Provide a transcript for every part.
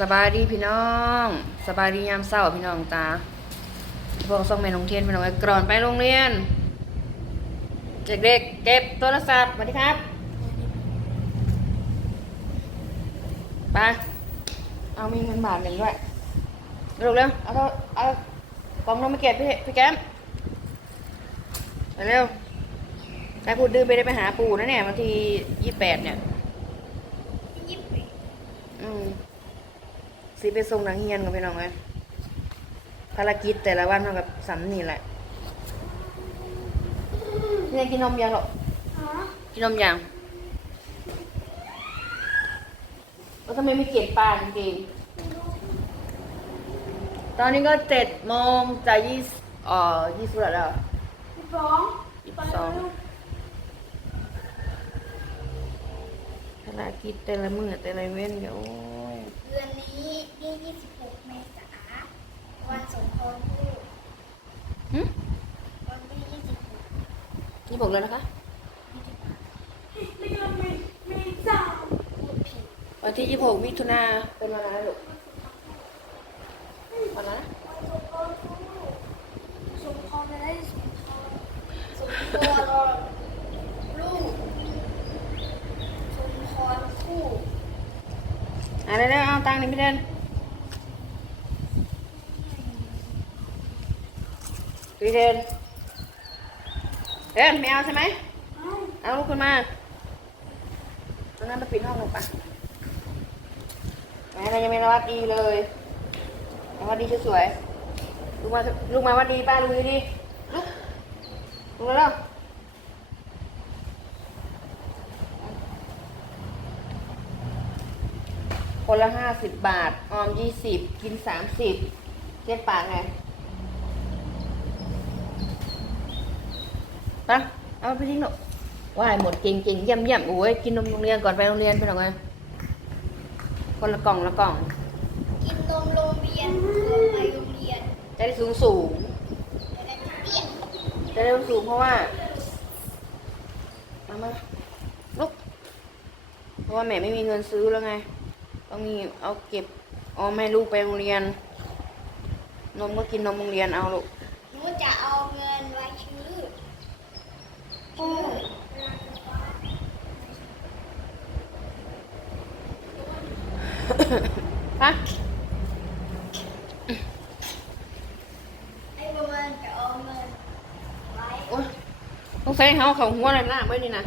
สบายดีพี่น้องสบายดียามเช้าพี่น้องตาพวกส่งแม่น้องเทียนพี่น้องไอ้กรอนไปโรงเรียน เด็กๆเก็บโทรศัพท์สวัสดีครับไปเอามีเงินบาทหนึ่งด้วยเร็วเร็วเอาเท่าเอากล่องนมมาเก็บพี่พี่แก้มไปเร็วได้พูดดื้อไปได้ไปหาปู่นะเนี่ยวันที่ยี่แปดเนี่ยยิบอืม สิไปส่งนังเฮียนกับพี่น้องเลยภารกิจแต่ละวันเท่ากับสำนี่แหละเนี่ยกินนมยังหรอฮะกินนมยังแล้วทำไมไม่เก็บปลาจริงๆตอนนี้ก็เจ็ดโมงจะยี่สิบเอ่อยี่สิบแล้วเหรอสิบสองยี่สิบสองภา รกิจแต่ละมื้อแต่ละเว้นเดี๋ยวโอ้ยเดือนนี้ที่ยี่สิบหกเมษาวันสมพรผู้หึวันที่ยี่สิบหกยี่บอกเลยนะคะ ไม่ยอมไม่ไม่สามพูดผิดวันที่ 26 มิถุนาเป็นวันอะไรลูกวันนั้นนะ สมพรอะไรสมพรสมพรลูกสมพรคู่ อะเร็วๆเอางค์นี่พี่เดนพี่เดนเดนไม่เอาใช่ไหมเอาลูกขึ้นมาตอนนั้นมาปิดห้องลงไปแม่เรายังไม่รวัดดีเลยรวัดดีสวยๆลูกมาลูกมาวัดดีป้าลูกดีลุกลุกแล้ว คนละห้าสิบบาท ออมยี่สิบกินสามสิบเจ็ดปากไงไปะเอาไปทิ้งหนูว่ายหมดเก่งเก่งๆเยี่ยมเยี่ยมโอ้ยกินนมโรงเรียนก่อนไปโรงเรียนไปหน่อยไงคนละกล่องละกล่อง กินนมโรงเรียนเพื่อไปโรงเรียนจะได้สูงสูงจะได้ไม่เปลี่ยนจะได้สูงเพราะว่ามามาลุกเพราะว่าแม่ไม่มีเงินซื้อแล้วไง ต้องมีเอาเก็บเอาแม่ลูกไปโรงเรียน นมก็กินนมโรงเรียนเอาลูกหนูจะเอาเงินไว้ชื่อชื่อฮะไอ้ประมาณจะเอาเงินไว้ โอ้ยต้องใส่เขาเขาหัวอะไรหน้าไว้นี่นะ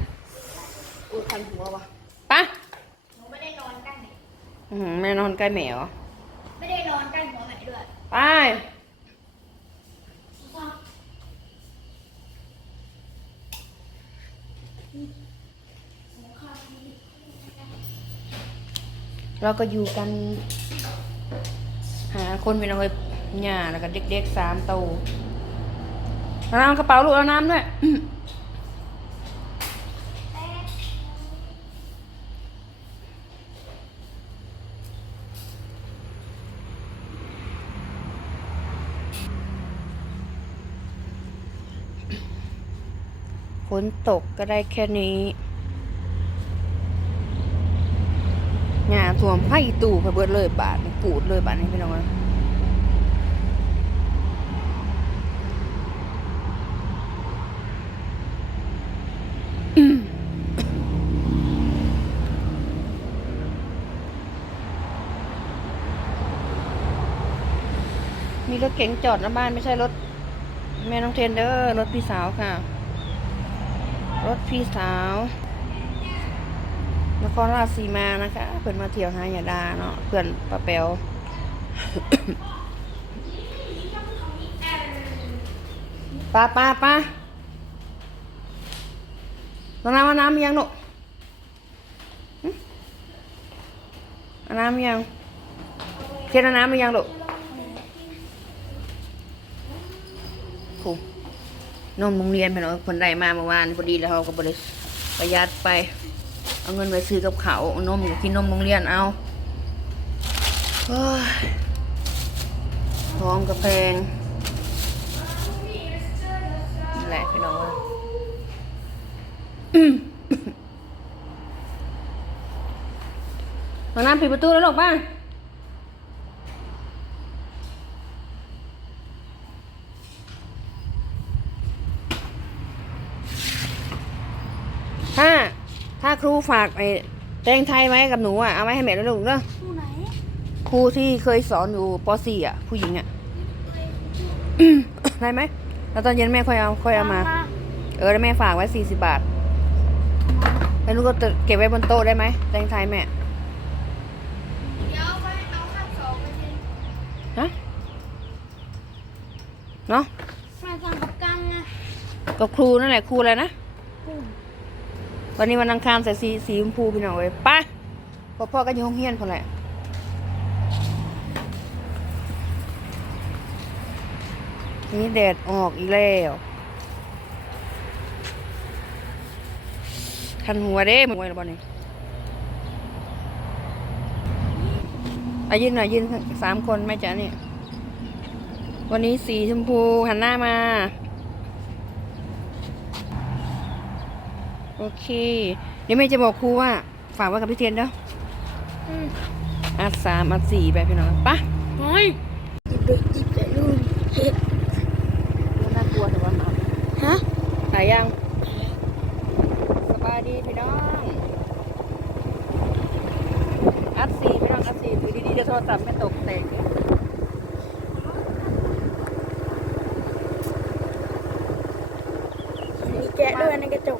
อุ้ยคันหัววะไปะ หนูไม่ได้นอนใกล้ไห นแม่นอนใกล้แมวไม่ได้นอนใกล้หัวไหนด้วยไปเราก็อยู่กัน หาคนเป็นเอาไว้หญ้าแล้วก็เด็กๆสามโตวเอาน้ำกระเป๋าลูกเอาน้ำด้วย ฝนตกก็ได้แค่นี้หญ้าท่วมให้ตู่ไปเบิดเลยบาทปูดเลยบาทนี้พี่น้องเอ้ยมีรถเก๋งจอดหน้าบ้านไม่ใช่รถแม่น้องเทนเดอร์รถพี่สาวค่ะ รถพี่สาวนครราชสีมานะคะ เพื่อนมาเที่ยวหายาดาเนาะเพื่อนป้าแปวป้าป้าป้าน้องน้ำเอาน้ำยังหนูหึเอาน้ำยังเทียนเอาน้ำมายังลูกผู นมโรงเรียนไปเนาะคนใดมาเมื่อวานพอดีแล้วเขาก็บริประหยัดไป เอาเงินไปซื้อกับเขาวเอานมก็กินนมโรงเรียนเอาเฮ้ยท้องกระแพงนั่นแหละพี่น้องว่ามาน้ำปิดประตูแล้วหรอกป้า ครูฝากไอ้แตงไทยไว้กับหนูอะเอาไว้ให้แม่ด้วยลูกเนาะผู้ไหนครูที่เคยสอนอยู่ป .4 อะ ผู้หญิงอะได้ไหมแล้วตอนเย็นแม่ค่อยเอาค่อยเอามา เออแล้วแม่ฝากไว้สี่สิบบาทแล้วลูกก็เก็บไว้บนโต๊ะได้ไหมแตงไทยแม่เดี๋ยวไปเอาข้าวสองไปกินฮะเนาะแม่ทำกับกังไงกับครูนั่นแหละครูอะไรนะอืม วันนี้วันอังคารใส่สีสีชมพูพี่น้องเว้ยไปพ่อพ่อก็อยู่ห้องเฮียนคนแหละนี่แดดออกอีกแล้วคันหัวเด้มึงไว้แล้วบ่นี่อายืนหน่อยยืนสามคนแม่จ๋านี่ วันนี้สีชมพูหันหน้ามา โอเค เดี๋ยวแม่จะบอกครูว่า ฝากไว้กับพี่เทียนเด้ออืมอัดสามอัดสี่ไปพี่น้องไปะเฮ้ยจิบเลยจิบเลยลูกเฮ็ดน่ากลัวแต่ว่าเอาฮะถ่ายยังสบายดีพี่น้อง อัดสี่พี่น้องอัดสี่ถือดีๆเดี๋ยวโทรศัพท์ไม่ตกแตกเด้อ มีแกะด้วยในกระจก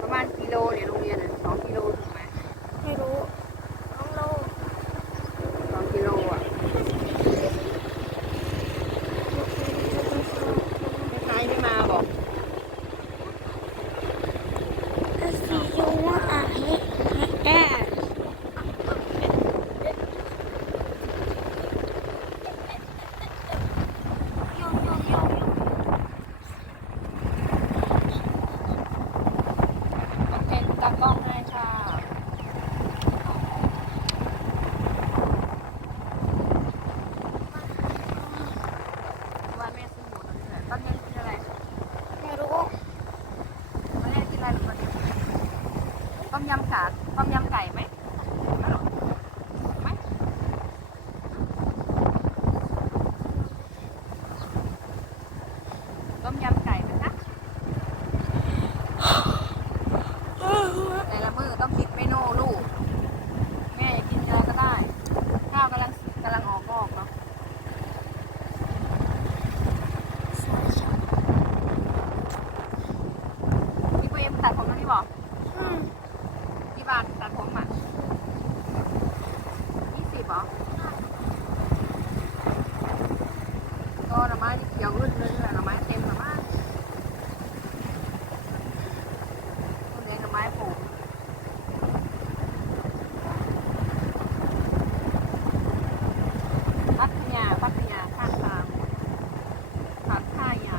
ประมาณกิโลเนี่ยโรงเรียนน่ะสองกิโลถูกไหม ไม่รู้น้องโล สองกิโลอะไม่ใช่ไม่มาบอก สียูว่าอะเฮ้แก่โยโยโย โอเคตากล้องให้ค่ะ วันแม่ซื้อหมูตัวนี้แหละตอนเย็นกินอะไร ไม่รู้ วันแรกกินอะไรวันนี้ต้ม ยำขาต้มยำไก่ไหมไหมต้มยำไก่ไหมคะแต่ละมือต้องคิดเมนูลูก แม่อยากกินอะไรก็ได้ ข้าวกำลังกำลังออกงอกเนาะ พี่เอ็มตัดผมแล้วนี่บอก อืม ที่บาทตัดผมอะยี่สิบเหรอก็หน่อไม้นี่ เขียวอึดเลยหน่อไม้เต็มหน่อไม้ต้นเลี้หน่อไม้ปลูกพัทยาพัทยาข้างทางพัทยา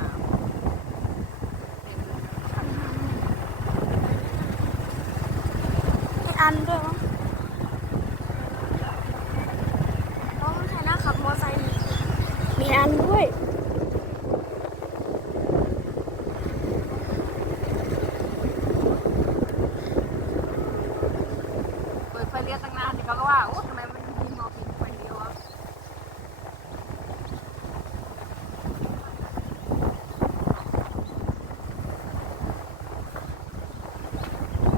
เต็มเลยพัทามีอันด้วยมั้งน้องใช่นะขับมอไซค์มีอันด้วย เปิดไฟเลี้ยวตั้งนานแต่เขาก็ว่าโอ้ทำไมมันมีมอผิดไฟเลี้ยวอะ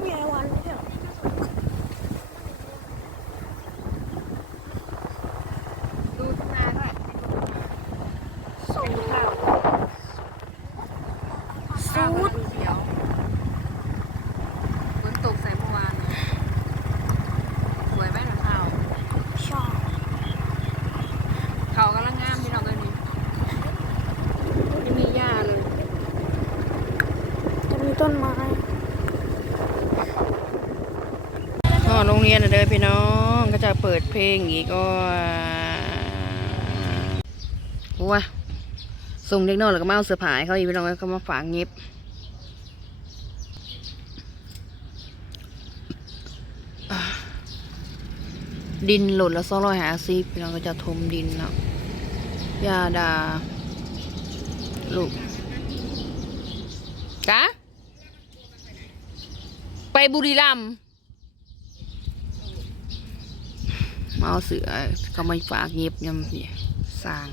มีไอวันด้วยเหรอ ดูทุ่งนาด้วย สูตร ข้าว สูตร ดูเขียวฝนตกใส่เมื่อวานสวยไหมหนูข้าว ชอบ เขากำลังงามพี่น้องเลยนี่ไม่มีหญ้าเลย จะมี ต้นไม้อ๋อโรงเรียนเด้อพี่น้องก็จะเปิดเพลงอีกก็ว้าส่งเด็กน้อยแล้วก็มาเอาเสื้อผ้าเขาอีกพี่น้องเขามาฝากเงียบดินหล่นแล้วสองร้อยหาสิบพี่น้องก็จะทมดินเนาะยาดาลูก ไปบุรีรัมย์มาเอาเสือก็ไม่ฝากเย็บยำเนี่ยสร้าง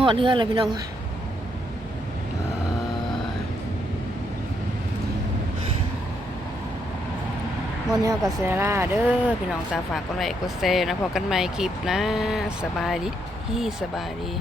หอดเนื้ออะไรพี่น้องมอนยอกับเซราเด้อพี่น้องตาฝากกันไลค์กดแซร์นะพอกันใหม่คลิปนะ สบายดี สบายดี